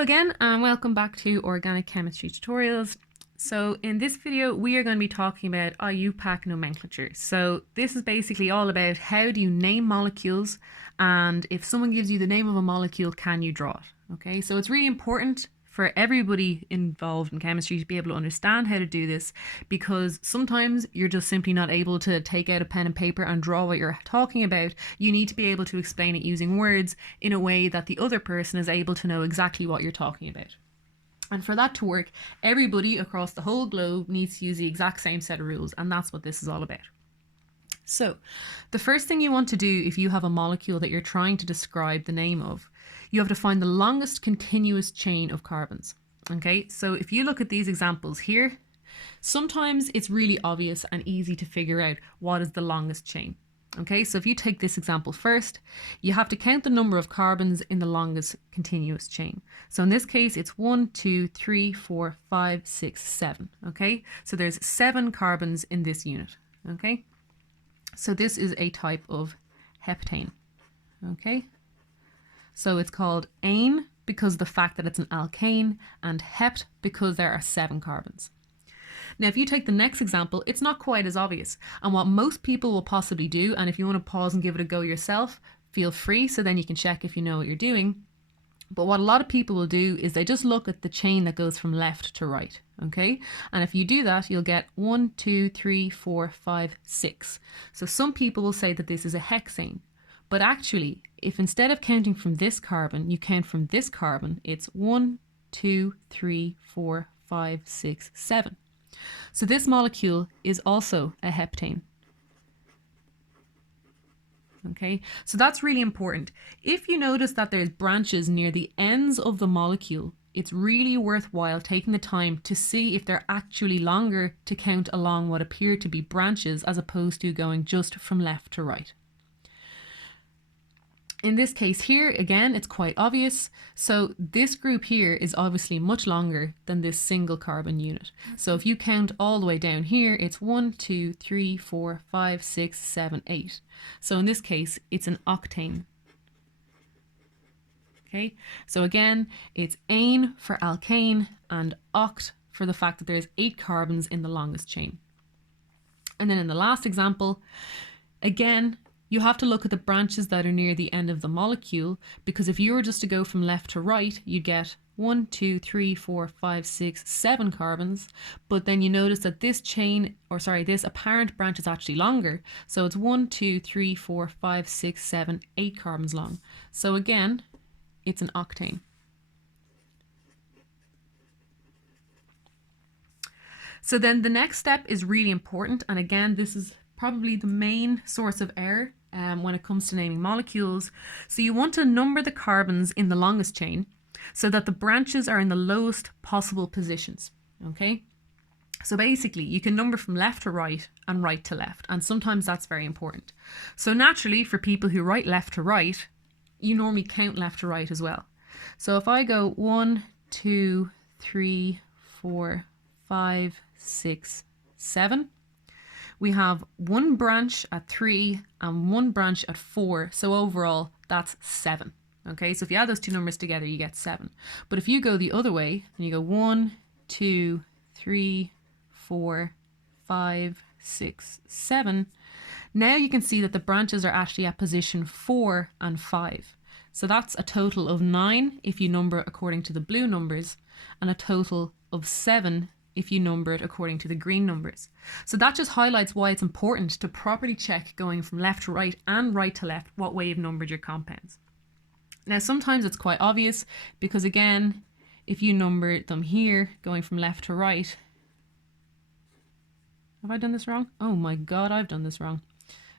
Hello again and welcome back to Organic Chemistry Tutorials. So in this video we are going to be talking about IUPAC nomenclature. So this is basically all about how do you name molecules, and if someone gives you the name of a molecule, can you draw it? Okay, so it's really important for everybody involved in chemistry to be able to understand how to do this, because sometimes you're just simply not able to take out a pen and paper and draw what you're talking about. You need to be able to explain it using words in a way that the other person is able to know exactly what you're talking about. And for that to work, everybody across the whole globe needs to use the exact same set of rules, and that's what this is all about. So, the first thing you want to do if you have a molecule that you're trying to describe the name of, you have to find the longest continuous chain of carbons. Okay, so if you look at these examples here, sometimes it's really obvious and easy to figure out what is the longest chain. Okay, so if you take this example first, you have to count the number of carbons in the longest continuous chain. So in this case, it's 1, 2, 3, 4, 5, 6, 7. Okay, so there's 7 carbons in this unit. Okay, so this is a type of heptane. Okay, so it's called ane because of the fact that it's an alkane, and hept because there are 7 carbons. Now, if you take the next example, it's not quite as obvious. And what most people will possibly do, and if you want to pause and give it a go yourself, feel free, so then you can check if you know what you're doing. But what a lot of people will do is they just look at the chain that goes from left to right, okay? And if you do that, you'll get 1, 2, 3, 4, 5, 6. So some people will say that this is a hexane. But actually, if instead of counting from this carbon, you count from this carbon, it's 1, 2, 3, 4, 5, 6, 7. So this molecule is also a heptane. Okay, so that's really important. If you notice that there's branches near the ends of the molecule, it's really worthwhile taking the time to see if they're actually longer to count along what appear to be branches as opposed to going just from left to right. In this case here, again, it's quite obvious. So this group here is obviously much longer than this single carbon unit. So if you count all the way down here, it's 1, 2, 3, 4, 5, 6, 7, 8. So in this case, it's an octane. Okay, so again, it's ane for alkane and oct for the fact that there's 8 carbons in the longest chain. And then in the last example, again, you have to look at the branches that are near the end of the molecule, because if you were just to go from left to right, you'd get 1, 2, 3, 4, 5, 6, 7 carbons. But then you notice that this this apparent branch is actually longer. So it's 1, 2, 3, 4, 5, 6, 7, 8 carbons long. So again, it's an octane. So then the next step is really important. And again, this is probably the main source of error when it comes to naming molecules. So you want to number the carbons in the longest chain so that the branches are in the lowest possible positions. Okay, so basically you can number from left to right and right to left, and sometimes that's very important. So naturally, for people who write left to right, you normally count left to right as well. So if I go 1, 2, 3, 4, 5, 6, 7, we have 1 branch at 3 and 1 branch at 4. So overall, that's 7. Okay, so if you add those two numbers together, you get 7. But if you go the other way, and you go 1, 2, 3, 4, 5, 6, 7, now you can see that the branches are actually at position 4 and 5. So that's a total of 9 if you number according to the blue numbers, and a total of 7 if you number it according to the green numbers. So that just highlights why it's important to properly check going from left to right and right to left what way you've numbered your compounds. Now sometimes it's quite obvious, because again, if you number them here going from left to right, have I done this wrong? Oh my god, I've done this wrong.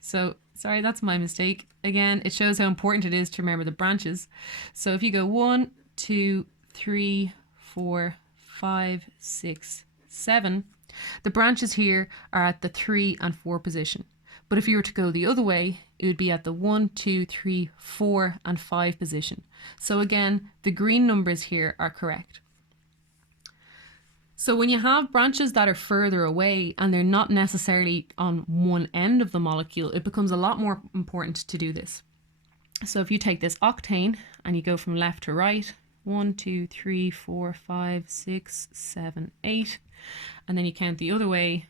So sorry, that's my mistake. Again, it shows how important it is to remember the branches. So if you go 1, 2, 3, 4, 5, 6, 7, the branches here are at the 3 and 4 position. But if you were to go the other way, it would be at the 1, 2, 3, 4 and 5 position. So again, the green numbers here are correct. So when you have branches that are further away and they're not necessarily on one end of the molecule, it becomes a lot more important to do this. So if you take this octane and you go from left to right, 1, 2, 3, 4, 5, 6, 7, 8. And then you count the other way.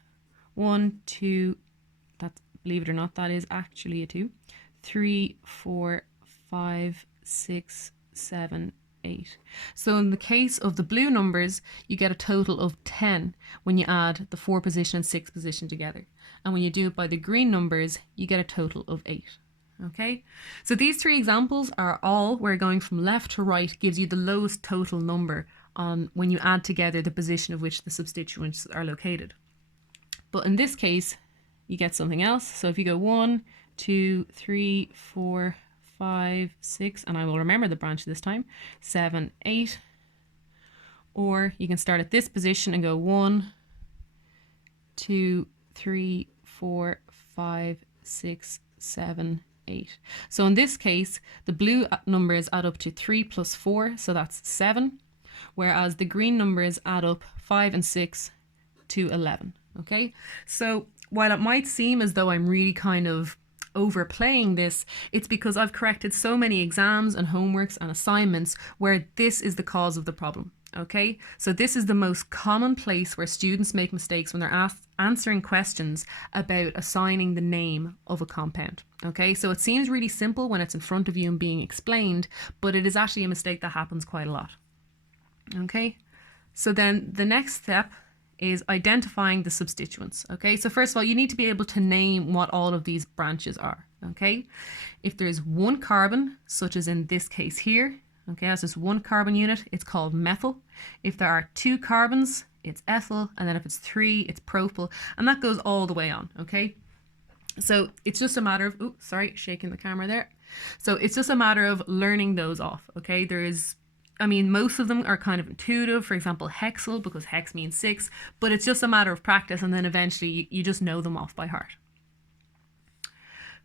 1, 2, that's, believe it or not, that is actually a 2. 3, 4, 5, 6, 7, 8. So in the case of the blue numbers, you get a total of 10 when you add the 4 position and 6 position together. And when you do it by the green numbers, you get a total of 8. Okay, so these 3 examples are all where going from left to right gives you the lowest total number on when you add together the position of which the substituents are located. But in this case, you get something else. So if you go 1, 2, 3, 4, 5, 6, and I will remember the branch this time, 7, 8. Or you can start at this position and go 1, 2, 3, 4, 5, 6, 7, 8. So in this case, the blue numbers add up to 3 plus 4, so that's 7. Whereas the green numbers add up 5 and 6 to 11. Okay, so while it might seem as though I'm really kind of overplaying this, it's because I've corrected so many exams and homeworks and assignments where this is the cause of the problem. Okay, so this is the most common place where students make mistakes when they're answering questions about assigning the name of a compound. Okay, so it seems really simple when it's in front of you and being explained, but it is actually a mistake that happens quite a lot. Okay, so then the next step is identifying the substituents. Okay, so first of all, you need to be able to name what all of these branches are. Okay, if there's one carbon, such as in this case here, okay, as just one carbon unit, it's called methyl. If there are 2 carbons, it's ethyl, and then if it's 3, it's propyl, and that goes all the way on. Okay, so it's just a matter of, oops, sorry, shaking the camera there. So it's just a matter of learning those off. Okay, most of them are kind of intuitive. For example, hexyl, because hex means 6, but it's just a matter of practice, and then eventually you just know them off by heart.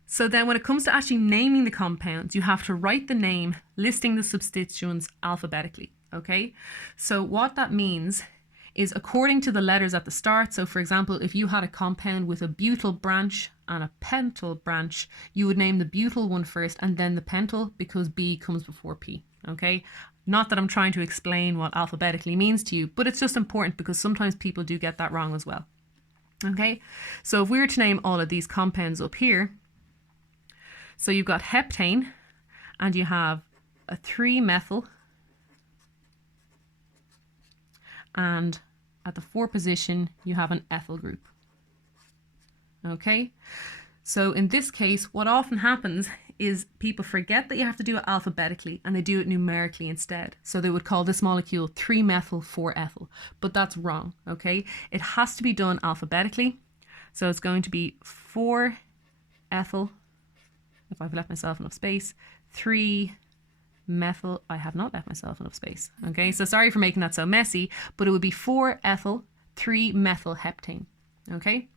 So then when it comes to actually naming the compounds, you have to write the name listing the substituents alphabetically. Okay, so what that means is according to the letters at the start. So for example, if you had a compound with a butyl branch and a pentyl branch, you would name the butyl one first and then the pentyl, because B comes before P. Okay, not that I'm trying to explain what alphabetically means to you, but it's just important because sometimes people do get that wrong as well. Okay, so if we were to name all of these compounds up here, so you've got heptane and you have a 3-methyl, and at the 4 position you have an ethyl group. Okay, so in this case what often happens is people forget that you have to do it alphabetically and they do it numerically instead. So they would call this molecule 3-methyl 4-ethyl, but that's wrong. Okay, it has to be done alphabetically. So it's going to be 4-ethyl, if I've left myself enough space, 3-methyl, I have not left myself enough space. Okay, so sorry for making that so messy, but it would be 4-ethyl 3-methyl heptane. Okay,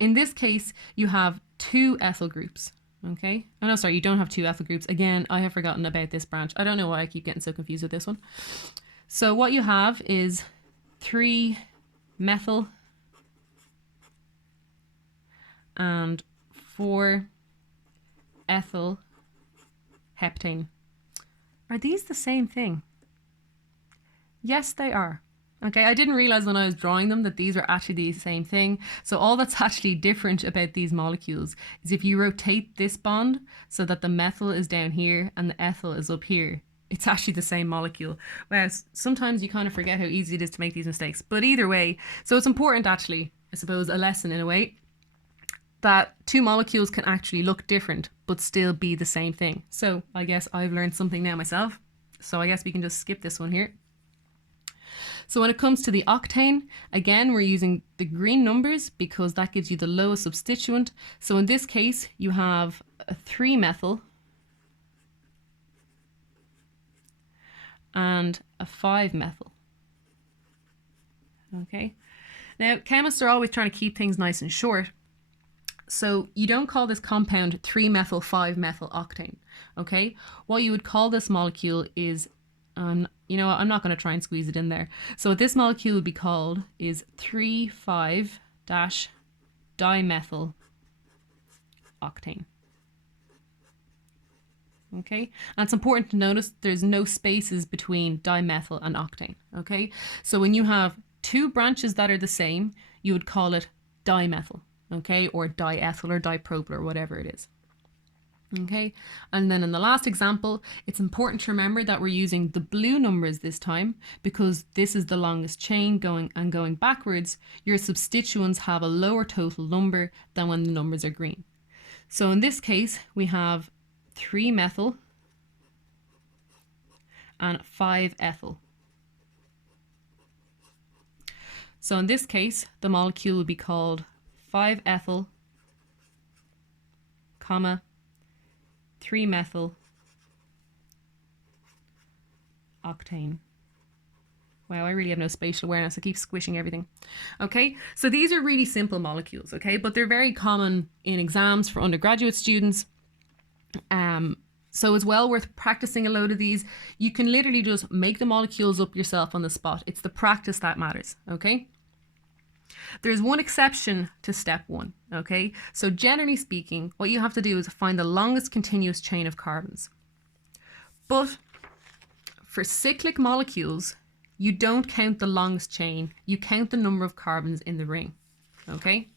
in this case you have 2 ethyl groups. Okay, oh no, sorry, you don't have 2 ethyl groups. Again, I have forgotten about this branch. I don't know why I keep getting so confused with this one. So what you have is 3-methyl and 4-ethyl heptane. Are these the same thing? Yes, they are. Okay, I didn't realize when I was drawing them that these were actually the same thing. So all that's actually different about these molecules is if you rotate this bond so that the methyl is down here and the ethyl is up here, it's actually the same molecule. Whereas sometimes you kind of forget how easy it is to make these mistakes. But either way, so it's important actually, I suppose, a lesson in a way, that 2 molecules can actually look different but still be the same thing. So I guess I've learned something now myself. So I guess we can just skip this one here. So when it comes to the octane, again, we're using the green numbers because that gives you the lowest substituent. So in this case, you have a 3-methyl and a 5-methyl. Okay. Now, chemists are always trying to keep things nice and short. So you don't call this compound 3-methyl 5-methyl octane. Okay. What you would call this molecule is you know what, I'm not going to try and squeeze it in there. So what this molecule would be called is 3,5-dimethyl octane. Okay, and it's important to notice there's no spaces between dimethyl and octane. Okay, so when you have two branches that are the same, you would call it dimethyl, okay, or diethyl or dipropyl or whatever it is. Okay, and then in the last example, it's important to remember that we're using the blue numbers this time because this is the longest chain going backwards. Your substituents have a lower total number than when the numbers are green. So in this case, we have 3-methyl and 5-ethyl. So in this case, the molecule would be called 5-ethyl, 3-methyl octane. Wow, I really have no spatial awareness. I keep squishing everything. Okay, so these are really simple molecules, okay, but they're very common in exams for undergraduate students. So it's well worth practicing a load of these. You can literally just make the molecules up yourself on the spot. It's the practice that matters, okay? There's one exception to step 1, okay? So generally speaking, what you have to do is find the longest continuous chain of carbons. But for cyclic molecules, you don't count the longest chain, you count the number of carbons in the ring, okay?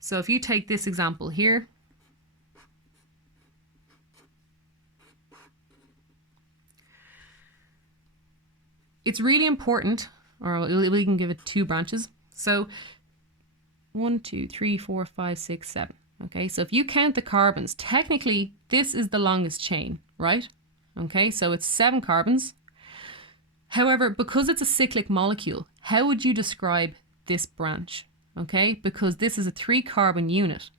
So if you take this example here, it's really important, or we can give it 2 branches. So 1, 2, 3, 4, 5, 6, 7. Okay, so if you count the carbons, technically this is the longest chain, right? Okay, so it's 7 carbons. However, because it's a cyclic molecule, how would you describe this branch? Okay, because this is a 3-carbon unit.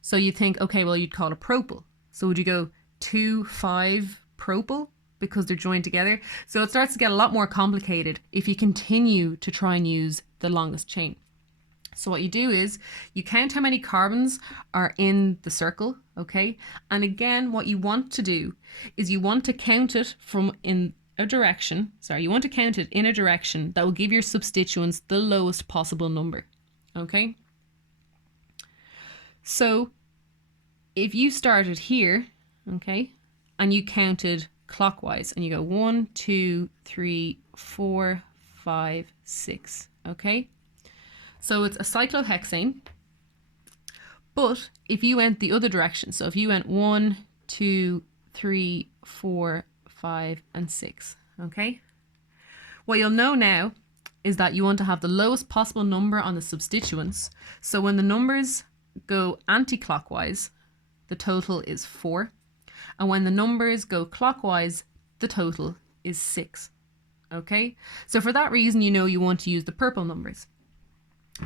So you think, okay, well, you'd call it propyl. So would you go 2,5-propyl? Because they're joined together. So it starts to get a lot more complicated if you continue to try and use the longest chain. So what you do is you count how many carbons are in the circle, okay? And again, what you want to do is you want to count it in a direction that will give your substituents the lowest possible number, okay? So if you started here, okay, and you counted clockwise and you go 1, 2, 3, 4, 5, 6, okay? So it's a cyclohexane, but if you went the other direction, so if you went 1, 2, 3, 4, 5, and 6, okay? What you'll know now is that you want to have the lowest possible number on the substituents. So when the numbers go anti-clockwise, the total is 4. And when the numbers go clockwise, the total is 6. Okay? So for that reason, you know you want to use the purple numbers.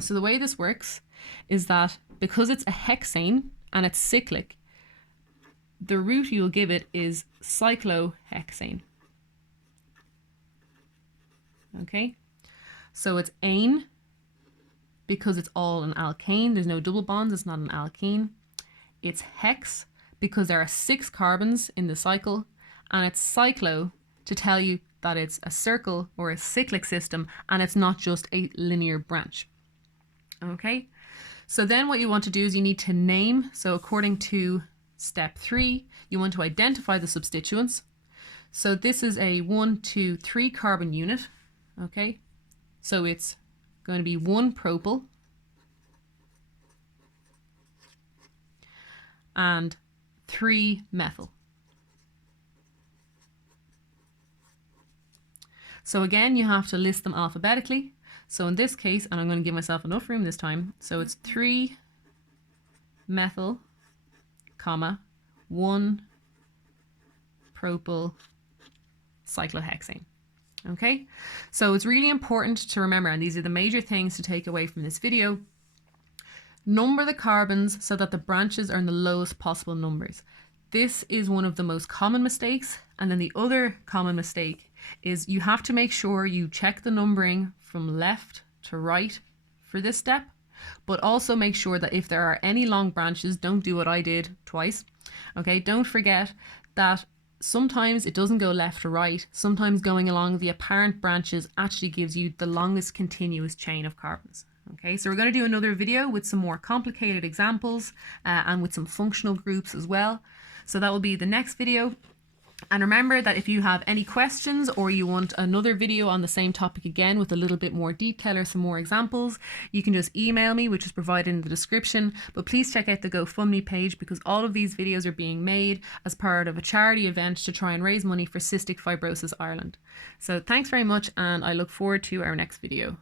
So the way this works is that because it's a hexane and it's cyclic, the root you'll give it is cyclohexane. Okay? So it's ane because it's all an alkane. There's no double bonds. It's not an alkene. It's hex because there are 6 carbons in the cycle, and it's cyclo to tell you that it's a circle or a cyclic system and it's not just a linear branch. Okay, so then what you want to do is you need to name. So according to step 3, you want to identify the substituents. So this is a 1, 2, 3 carbon unit. Okay, so it's going to be 1-propyl and 3-methyl. So again, you have to list them alphabetically. So in this case, and I'm going to give myself enough room this time, so it's 3-methyl, 1-propyl cyclohexane. Okay, so it's really important to remember, and these are the major things to take away from this video. Number the carbons so that the branches are in the lowest possible numbers. This is one of the most common mistakes. And then the other common mistake is you have to make sure you check the numbering from left to right for this step, but also make sure that if there are any long branches, don't do what I did twice. Okay, don't forget that sometimes it doesn't go left to right. Sometimes going along the apparent branches actually gives you the longest continuous chain of carbons. Okay, so we're going to do another video with some more complicated examples and with some functional groups as well. So that will be the next video. And remember that if you have any questions or you want another video on the same topic again with a little bit more detail or some more examples, you can just email me, which is provided in the description. But please check out the GoFundMe page because all of these videos are being made as part of a charity event to try and raise money for Cystic Fibrosis Ireland. So thanks very much, and I look forward to our next video.